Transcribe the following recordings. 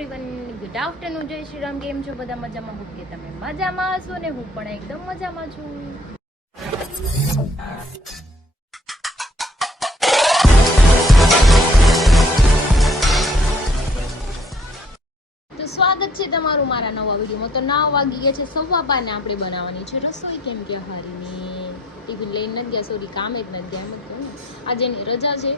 Everyone, good afternoon, જય શ્રી રામ. કેમ છો બધા? મજામાં? હું કે તમે મજામાં હશો ને હું પણ એકદમ મજામાં છું. તો સ્વાગત છે તમારું મારા નવા વિડીયોમાં. તો 9 વાગી ગયા છે, 12:15 ને આપણે બનાવવાની છે રસોઈ. કેમ કે હરીને ટિફિન લઈને નથી ગયા, સોરી કામે જ નથી ગયા, એમ જ કહું ને. આજે એની રજા છે,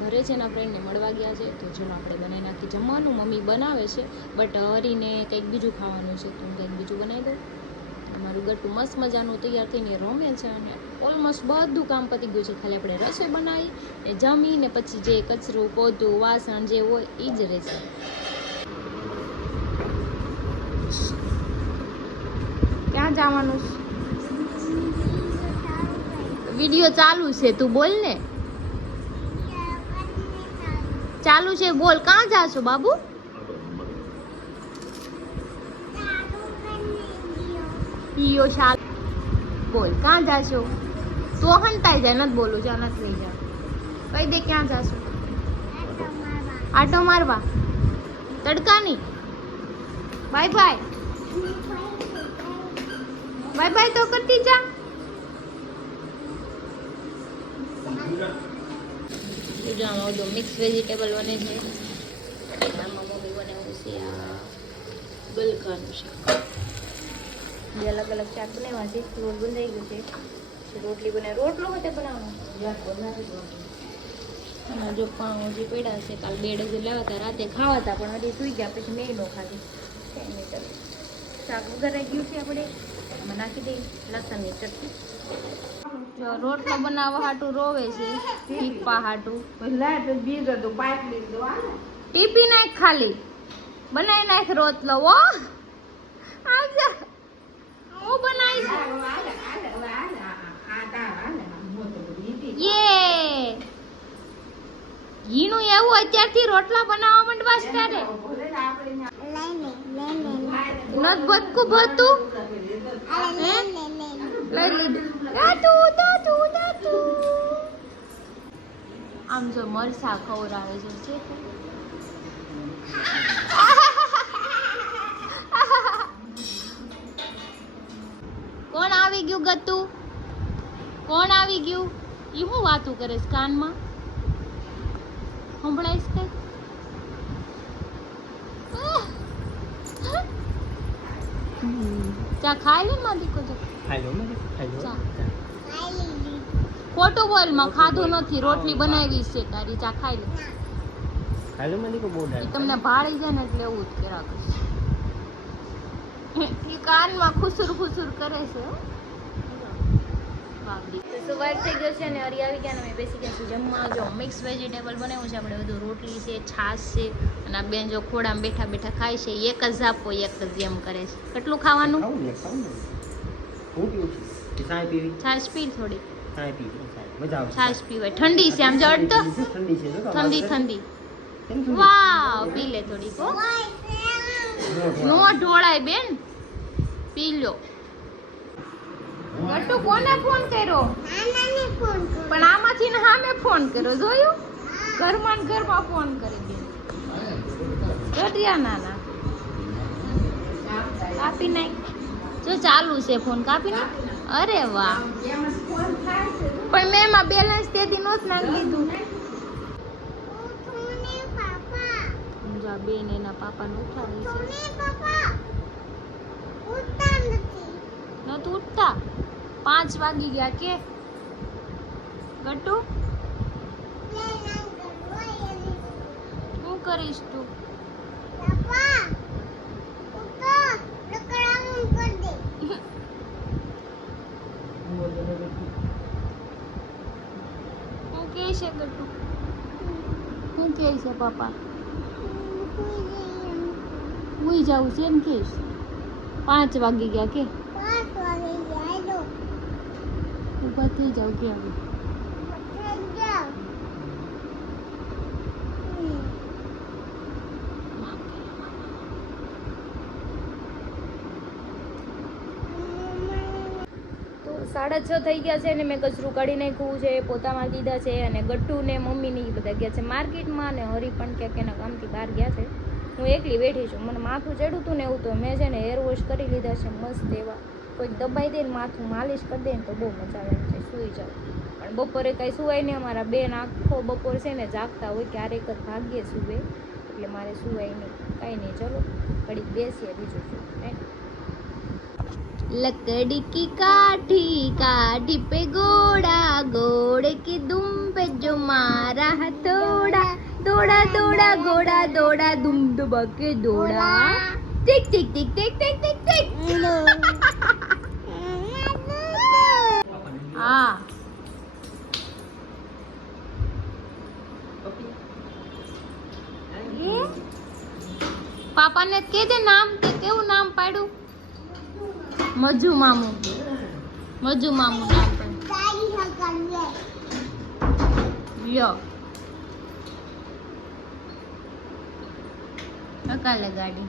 ઘરે છે એના ફ્રેન્ડને મળવા ગયા છે. તો ચલો આપણે બનાવી નાખીએ જમવાનું. મમ્મી બનાવે છે બટ હરીને કંઈક બીજું ખાવાનું છે, તો હું કંઈક બીજું બનાવી દઉં. અમારું ગટ્ટુ મસ્ત મજાનું તૈયાર થઈને રમે છે અને ઓલમોસ્ટ બધું કામ પતી ગયું છે. ખાલી આપણે રસોઈ બનાવી ને જમીને પછી જે કચરું પોતું વાસણ જે હોય એ જ રહેશે. ક્યાં જવાનું છે? વિડીયો ચાલુ છે, તું બોલ ને. ચાલુ છે, બોલ. ક્યાં જાશો બાબુ? ઈયો શાલ બોલ, ક્યાં જાશો? તો હંતાઈ જાય, નથી બોલું, જા નથી લઈ જા. કઈ દે ક્યાં જાશો? આટો મારવા તડકાની. બાય બાય, બાય બાય તો કરતી જા. પૂજામાં બધું મિક્સ વેજીટેબલ બને છે. આમાં મમ્મી બનાવ્યું છે આ ગલકાનું શાક. બે અલગ અલગ શાક બનાવ્યા છે. લોટ બંધાઈ ગયો છે. રોટલી બનાવી, રોટલો હોતે બનાવવાનો. અને જો પાઉં જે પડ્યા છે, કાલ 2 ડઝન લાવ્યા હતા, રાતે ખાવા હતા પણ હજી સુઈ ગયા, પછી મેં નો ખાધી. શાક વઘારાઈ ગયું છે. આપણે એમાં નાખી દઈએ લસણની ચટણી. જો રોટલો બનાવવા હાટું રોવે છે, ટીપા હાટું. ટીપી નાખ, ખાલી બનાવી નાખ રોટલો. ઓ આવજા, હું બનાવીશ. યે ઘીનું એવું અત્યારથી રોટલા બનાવવા માંડવા સ્ટારે. નત બદકું ભતું લઈ લીધું. દાદુ આમ જો મરસા ખવડાવે છે. કોણ આવી ગયું ગત્તુ? કોણ આવી ગયું? ઈ હું વાતું કરે છે કાનમાં? સંભળાઈશ કઈ? ચા ખાઈ લે માં દીકો. ખોટું બોલ માં, ખાધું નથી. રોટલી બનાવી છે તારી, ચા ખાઈ લે. તમને ભાળી જાય ને એટલે એવું જ કર્યા કરશે. એ કાનમાં ખુસુર ખુસુર કરે છે. સવાર થઈ ગયો છે અને હરી આવી ગયા ને અમે બેસી ગયા છીએ જમવા. જો મિક્સ વેજીટેબલ બનાવ્યું છે આપણે, બધું રોટલી છે, છાશ છે અને આ બેન જો ખોડામાં બેઠા બેઠા ખાય છે. એક જ આપો, એક જ એમ કરે છે. કેટલું ખાવાનું? છાશ પી થોડી. છાશ પીવાય, ઠંડી છે. આમ જો અડતો ઠંડી ઠંડી. વાવ, પી લે થોડી. નો ઢોળાય બેન, પી લો. ગટ્ટુ કોને ફોન કર્યો? પણ આમાંથી ને સામે ફોન કર્યો, જોયું? ઘરમાં ને ઘરમાં ફોન કરી દે. ઘટિયા નાના કાપી નાખ. જો ચાલુ છે ફોન, કાપી નાખ. અરે વાહ, પણ મેં એમાં બેલેન્સ તેથી નો જ નાખી દીધું. જો આ બેન એના પાપાને ઉઠાડે છે. નતું ઉઠતા? 5 વાગી ગયા કે ગટ્ટુ? શું કરીશ તું? શું કહે છે ગટ્ટુ? શું કહે છે પાપા? હુઈ જાવું છે એમ કહીશ? 5 વાગી ગયા કે? ઊભા થઈ જાવ કે હવે. તો 6:30 થઈ ગયા છે અને મેં કચરું કાઢી નાખ્યું છે, પોતામાં દીધા છે અને ગટ્ટુ ને મમ્મી ને બધા ગયા છે માર્કેટમાં અને હરી પણ ક્યાંક એના કામથી બહાર ગયા છે. હું એકલી બેઠી છું. મને માથું ચડ્યું હતું ને એવું તો મેં છે ને હેર વોશ કરી લીધા છે મસ્ત એવા. કોઈક દબાઈ દે ને માથું માલિશ કરી દે ને તો બહુ મજા આવે છે, સૂઈ જાવ. પણ બપોરે કાંઈ સુવાય નહીં. અમારા બેન આખો બપોર છે ને જાગતા હોય, ક્યારેક જ ભાગ્યે સુવે, એટલે મારે સુવાય નહીં. કાંઈ નહીં, ચલો ઘડીક બેસીએ, બીજું શું હે. लकड़ी की काठी काठी पे घोड़ा घोड़े की दुम पे जो मारा हथौड़ा दौड़ा दौड़ा घोड़ा दौड़ा दुम दबा के दौड़ा टिक टिक टिक टिक टिक टिक टिक. હા પાપાને કે દે નામ, કે કેવું નામ પાડ્યું? મજુ મામુ. મજુ મામુ નામ પણ લ્યો અકાલે ગાડી.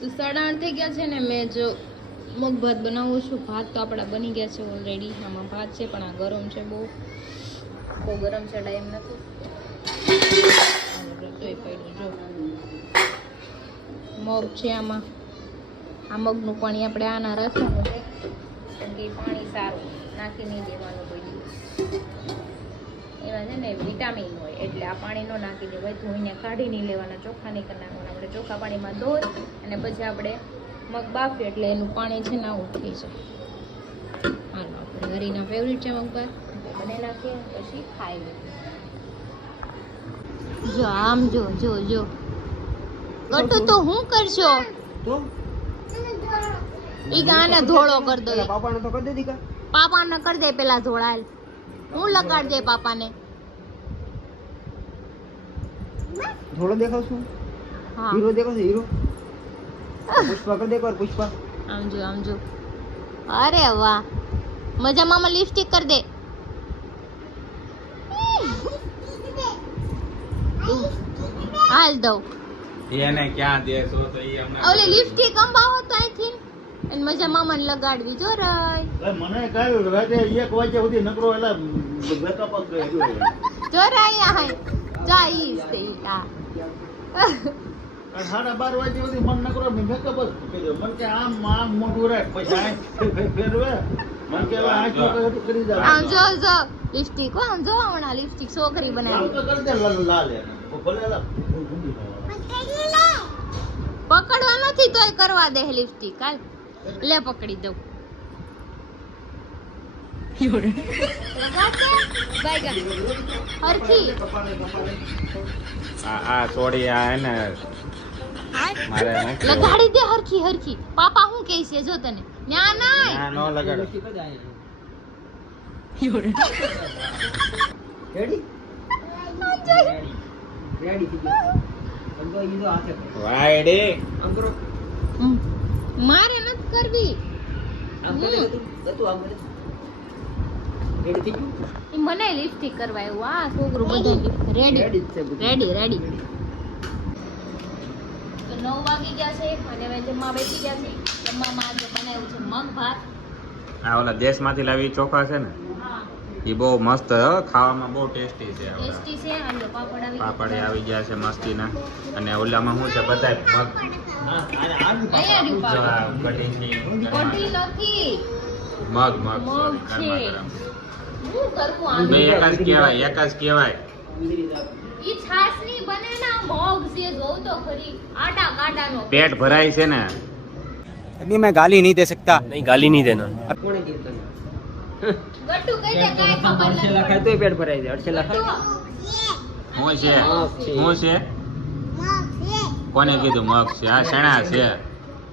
તો 8:30 થઈ ગયા છે ને. મેં જો મગ ભાત બનાવું છું. ભાત તો આપણા બની ગયા છે ઓલરેડી. આમાં ભાત છે પણ આ ગરમ છે, બહુ ગરમ છે, ટાઈમ નથી. જોઈ પડ્યું જો મગ છે આમાં. આ મગનું પાણી આપણે આના રાખવાનું છે, કેમ કે પાણી સારું નાખી નહીં દેવાનું કોઈ દિવસ. એમાં છે ને વિટામિન હોય, એટલે આ પાણી ન નાખી દેવાય. ધોઈને કાઢી નહીં લેવાના, ચોખ્ખા નહીં કરી નાખવાના. આપણે ચોખ્ખા પાણીમાં ધોઈ અને પછી આપણે મગ બાફીએ એટલે એનું પાણી છે ને આવું થઈ જાય. હાલો, આપણે હરીના ફેવરિટ છે મગ ભાત, બનાવી નાખીએ પછી ખાઈ લઈએ. જો આમ જો જો જો ગટુ તો હું કરશો? ઈ ગાને ધોળો કર દો. પાપાને તો કર દે દીકા. પાપાને કર દે પેલા ધોળાલ. હું લગાડ દે પાપાને. ધોળો દેખાવ છું? હા હીરો દેખાવ છે, હીરો. પુષ્પા કર દે એકવાર, પુષ્પા. આમ જો આમ જો. અરે વાહ, મજા મામા લિપસ્ટિક કર દે. હાલ દઉં. એને ક્યાં દેશો તો ઈ હમણાં ઓલે લિપસ્ટિક અંબાવો તો અહીંથી અને મજા મામાને લગાડવી જો રાય. મને કાલ રાતે 1 વાગ્યા સુધી નકરો એલા બેકઅપ જ ગયો જો રાય હાય જાઈ સેટા. 12:30 વાગ્યા સુધી મન નકરો બેકઅપ જ કર્યો. મન કે આમ મોઢું રાખ, પછી આ ફેરવે. મન કે આ છોકરી કરી દે. આમ જો જો લિપસ્ટિક હો, આમ જો હમણાં લિપસ્ટિક છોકરી આમ બનાવી. તો કરી દે લાલ એને. ભલે એલા ગુંડી પકડવા નથી તોય કરવા દે લિપસ્ટિક. હાલ લે પકડી દઉં. હરખી આ છોડી આ હે ને મારે નથી લગાડી દે હરખી હરખી. પાપા હું કહે છે જો તને ન્યા નાય. ના નો લગાડો. રેડી? રેડી થઈ ગયો. અંગો ઈ તો હાથે કરો. વાયડી આમ કરો. મારે નથી કરવી. આમ કરે તું આમ કરે. રેડી થઈ ગયું? ઈ મને લિપસ્ટિક કરવા એવું. આ છોકરું બધા રેડી રેડી જ છે બધું. Ready ready. તો 9 વાગી ગયા છે અને હવે જમવા બેસી ગયા છે. જમવામાં આજે બનાવ્યું છે મગ ભાત. આ ઓલા દેશમાંથી લાવી ચોખા છે ને, હા એ બહુ મસ્ત હો, ખાવામાં બહુ ટેસ્ટી છે. આ ટેસ્ટી છે. અને પાપડ આવી પાપડ આવી ગયા છે મસ્તીના. અને ઓલામાં શું છે બતાય મગ હા આને આમ અહીંયા જો રૂપા આ કઢીની કોટી નથી મગ મગ મગ sorry, છે. ગરમા ગરમ. હું કરું આનું? બે એક જ કહેવાય, એક જ કહેવાય. ઈ છાસની બને ના મગ છે. જોવ તો ખરી આટા કાટાનો પેટ ભરાય છે ને. अभी मैं गाली नहीं दे सकता. नहीं गाली नहीं देना. કોણે કીધું? ગટ્ટુ કહી દે કાઈ ખબર અડસેલા ખાય નથી. તોય પેટ ભરાઈ જાય. અડસેલા ખાય. શું છે મગ છે. શું છે? કોને કીધું મગ છે? આ શેણા છે.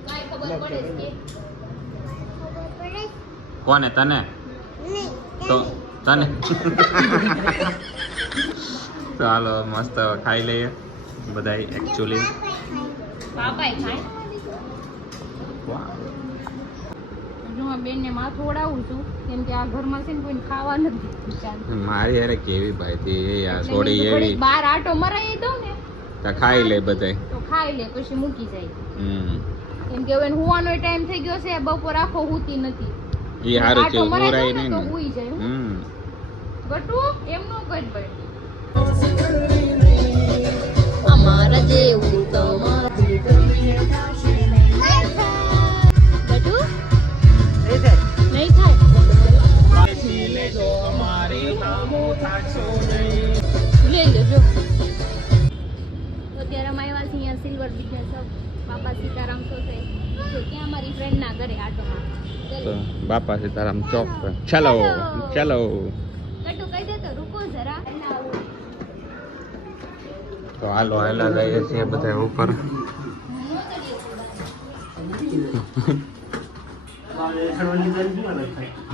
કાઈ ખબર પડે છે કે કોને? તને? તો તને ચાલો મસ્ત ખાઈ લઈએ બધાય એકચ્યુઅલી. પાપાએ ખાય. જો આ બેનને માથું ઓડાવું છું કેમ કે આ ઘરમાં છે ને કોઈને ખાવા નથી દીધું. મારી યાર કેવી ભાઈ થી આ એટલે છોડી મેં એવી ઘડીક બહાર આટો મરાઈ દઉં ને તો ખાઈ લે બધાય. તો ખાઈ લે પછી મૂકી જાય. હમ કેમ કે હવે હુવાનો ટાઈમ થઈ ગયો છે. બપોર આખો હુતી નથી. ઈ હારું છે, આટો મરાઈ ઉરાય દઉં ને નહીં તો ને. હુઈ જાય. હમ ગટુ એમ નો કર ભાઈ. અમારા સિલ્વર બિઝનેસ બાપા સીતારામ સોસાયટી છે ત્યાં મારી ફ્રેન્ડના ઘરે આટોમાં તો બાપા સીતારામ ચોક પર ચાલો ચાલો કટુ કહી દે તો રૂકો જરા તો હાલો હેલા જઈએ છીએ બધા ઉપર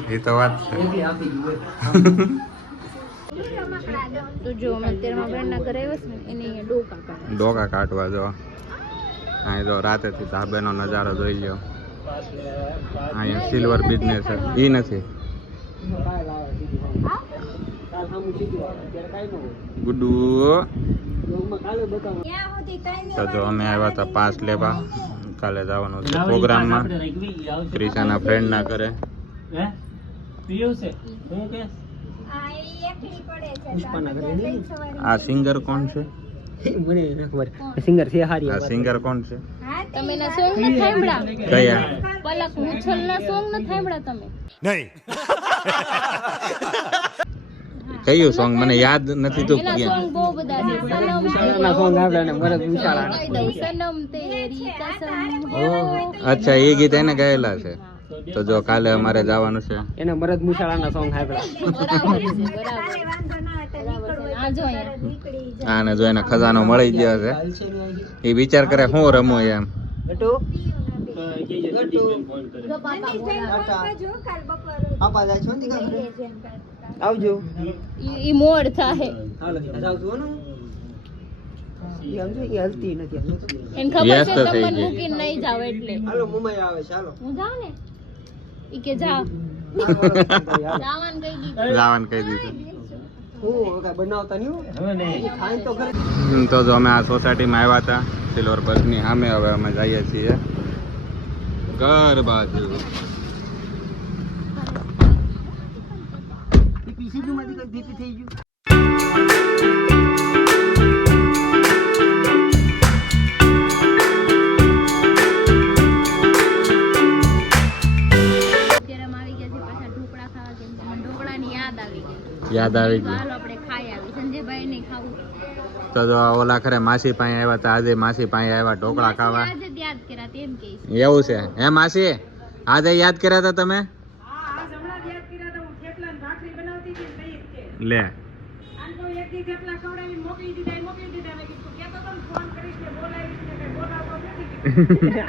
એ તો વાત છે તો જો અમે અત્યારમાં ફ્રેન્ડના ઘરે આવ્યો છે ને એને ડોકા કાઢે ડોકા કાઢવા જો અહીં જો રાતેથી ધાબેનો નજારો જોઈ લ્યો અહીંયા સિલ્વર બિઝનેસ એ નથી ગુડુ તો જો અમે આવ્યા હતા પાસ લેવા કાલે જવાનું છે પ્રોગ્રામમાં ક્રિશાના ફ્રેન્ડના ઘરે આ સિંગર કોણ છે સિંગર છે હારી આ સિંગર કોણ છે તમે ના સોંગ ન થાંભળા કયા પલક મુછલ ના સોંગ ન થાંભળા તમે કયું સોંગ મને યાદ નથી તું એના સોંગ બહુ બધા છે સનમ ના સોંગ આપણે ને મરદ વિશાળા કહી દઉં સનમ તેરી કસમ હો અચ્છા એ ગીત એને ગાયેલા છે તો જો કાલે અમારે જવાનું છે એને મરદ મુશાળાના સોંગ સાંભળ્યા બરાબર છે બરાબર આ જો અહીંયા આને જો એને ખજાનો મળી ગયો છે એ વિચાર કરે હું રમું એમ ગટુ જો પાપા બોલા આપા જાય છો તીકા આવજો ઈ મોર થાહે હાલો જાવ છો ને ઈ આમ જો ઈ હલતી નથી એને ખબર વ્યસ્ત છે થઈ તમને ગઈ. મૂકીને નહીં જાવ એટલે હાલો મુંબઈ આવે છે હાલો હું જાઉં ને ઈ કે જા જાવાન કહી દીધું લાવવાનું કહી દીધું હું કઈ બનાવતા નહીં હવે નહીં ખાઈ તો ખરે તો જો અમે આ સોસાયટીમાં આવ્યા હતા સિલ્વર બસની સામે હવે અમે જઈએ છીએ ઘર બાજુ પીસી માંથી કઈ બીપી થઈ ગયું અત્યારે અમે આવી ગયા છે પાછા ઢોકળા ખાવા કેમ કે મને ઢોકળાની યાદ આવી ગઈ યાદ આવી તો ગયું હાલો આપણે ખાઈ આવી સંજયભાઈ ને ખાવું તો જો ઓલા ખરે માસી પાસે આવ્યા હતા આજે માસી પાસે આવ્યા ઢોકળા ખાવા આજે જ યાદ કર્યા તેમ કહીશ એવું છે હે માસી આજે યાદ કર્યા હતા તમે લે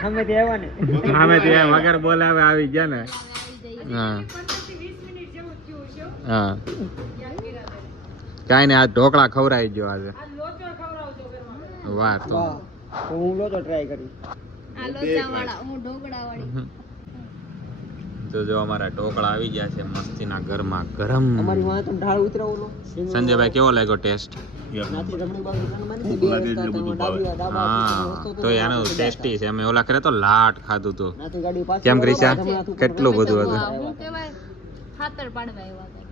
અમે તે આવ્યા ને અમે ત્યાં વગર બોલાવે આવી ગયા ને હા હા કાંઈ નહીં આ ઢોકળા ખવડાવી ગયો આજે વાહ તો હું લોચો ટ્રાય કરી આ લોચાવાળા હું ઢોકળાવાળી તો જો અમારા ઢોકળા આવી ગયા છે મસ્તીના ગરમા ગરમ અમારી વાં તમે ઢાળ ઉતરાવો સંજયભાઈ કેવો લાગ્યો ટેસ્ટ નાથી રમણી બાજુ મારી બે રસ્તા તમે ડાબી હા તો એનો ટેસ્ટી છે અમે ઓલા કરે તો લાટ ખાધું હતું નાથી ગાડી પાછી કેમ ક્રિશા કેટલું બધું હતું હું કેવાય ખાતર પાડવા આવ્યા હતા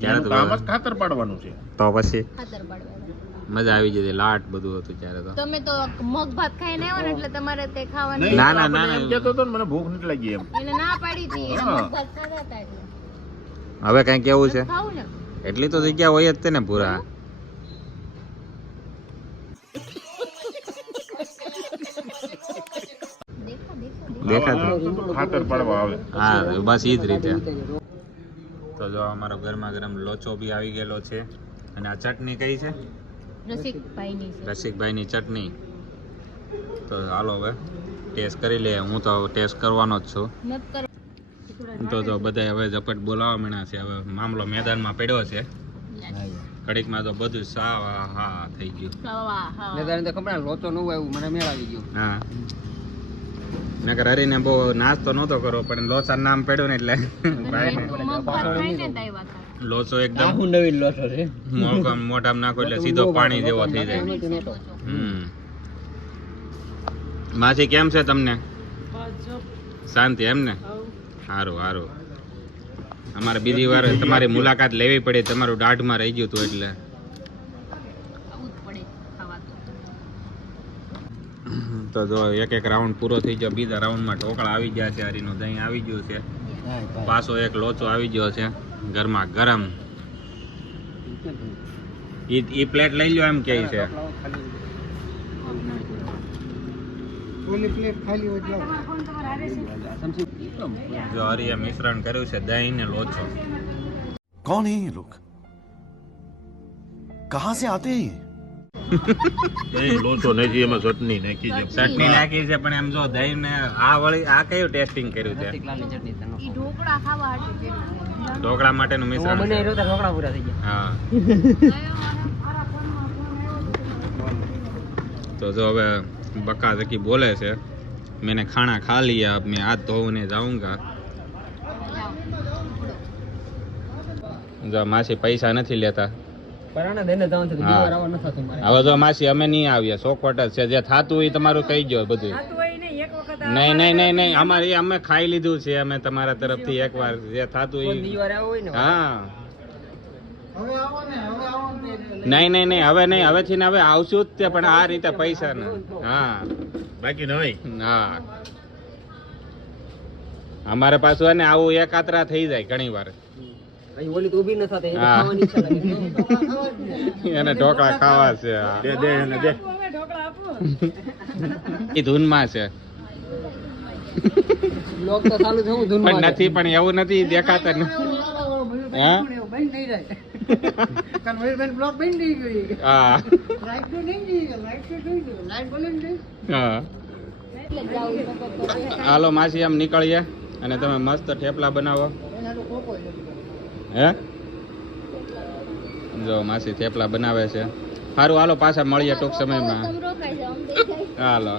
ત્યારે તો ખાતર પાડવાનું છે તો પછી ખાતર પાડવા આવ્યા. મજા આવી જતી લાટ બધું હતું ત્યારે તો તમે તો મગ ભાત ખાઈને આવ્યો ને એટલે તમારે તે ખાવાની ના ના ના એમ કહેતો હતો ને મને ભૂખ નથી લાગી એમ એને ના પાડી હતી એને હા. મગ ભાત ખાધા હતા એટલે હવે કઈ કેવું છે ખાવું ને એટલી તો જગ્યા હોય જ તે ને પૂરા દેખાતું ખાતર પાડવા આવે હા બસ એ જ રીતે તો જો અમારો ગરમા ગરમ લોચો બી આવી ગયેલો છે અને આ ચટણી કઈ છે રસિકભાઈની છે રસિકભાઈની ચટણી તો હાલો હવે ટેસ્ટ કરી લે હું તો ટેસ્ટ કરવાનો જ છું મત કરો તો જો બધા હવે ઝપટ બોલાવવા માંડ્યા છે હવે મામલો મેદાનમાં પડ્યો છે ઘડીકમાં તો બધું સાવ હા થઈ ગયું વાહ હા મેદાન તો ખબર લોચો ન હોય એવું મને મેળ આવી ગયું હા નકર હરીને બહુ નાસ્તો નહોતો કરવો પણ લોચા નામ પડ્યું ને એટલે ભાઈને મગ ભાત ખાઈને જ આવ્યા હતા લોચો એકદમ હું નવી લોચો છે મોઢામાં નાખો એટલે સીધો પાણી જેવો થઈ જાય માસી કેમ છે તમને શાંતિ એમ ને સારું સારું અમારે બીજી વાર તમારી મુલાકાત લેવી પડી તમારું દાઢમાં રહી ગયું હતું એટલે આવું જ પડે ખાવા તો તો જો એક એક રાઉન્ડ પૂરો થઈ ગયો બીજા રાઉન્ડમાં ઢોકળા આવી ગયા છે હરીનું દહીં આવી ગયું છે પાછો એક લોચો આવી ગયો છે ગરમા ગરમ ઈ પ્લેટ લઈ લ્યો એમ કે છે જો હરીએ મિશ્રણ કર્યું છે દહીં ને લોચો. कौन है ये लोग कहां से आते हैं ये લોચો નાખી એમાં ચટણી નાખી છે ચટણી નાખી છે પણ એમ જો દહીં ને આ વળી આ કયું ટેસ્ટિંગ કર્યું છે? ઈ ઢોકળા ખાવા હાટુ કર્યું ઢોકળા માટેનું મિશ્રણ છે. ઢોકળા પૂરા થઈ ગયા. હા तो जो अब बक्का जकी बोले से मैंने खाना खा लिया, अब मैं हाथ धोने जाऊंगा. जो मासी पैसा નથી લેતા. પરાણા દઈને જવાનું છે તો બીજી વાર આવવા ન થતું મારે. હવે જો માસી અમે નહીં આવ્યા, ચોખવટ જ છે. જે થાતું એ તમારું કહી ગયો બધું. નહીં નહીં નહીં નહીં અમારે અમે ખાઈ લીધું છે અમે તમારા તરફથી એકવાર જે થાતું એ. બીજી વાર આવો હોય ને. હા નહીં નહીં નહીં હવે નહીં, હવેથી ને હવે આવશું જ તે, પણ આ રીતે પૈસા ને. હા બાકી નહીં. હા અમારે પાછું હે ને આવું એકાત્રા થઈ જાય ઘણી વાર. અહીં ઓલી તો ઊભી ન થતી, એને હા. ખાવાની ઈચ્છા લાગી. એને ઢોકળા ખાવા છે. દે દે એને દે. એ ધૂનમાં છે બ્લોગ તો ચાલુ છે, હું ધૂનમાં પણ છે. નથી, પણ એવું નથી દેખાતા ને. હા હા હા હાલો માસી આમ નીકળીએ અને તમે મસ્ત થેપલા બનાવો. હે જો માસી થેપલા બનાવે છે. સારું હાલો પાછા મળીએ ટૂંક સમયમાં. તમ રોકાઈ જાવ, આમ દેખાય. હાલો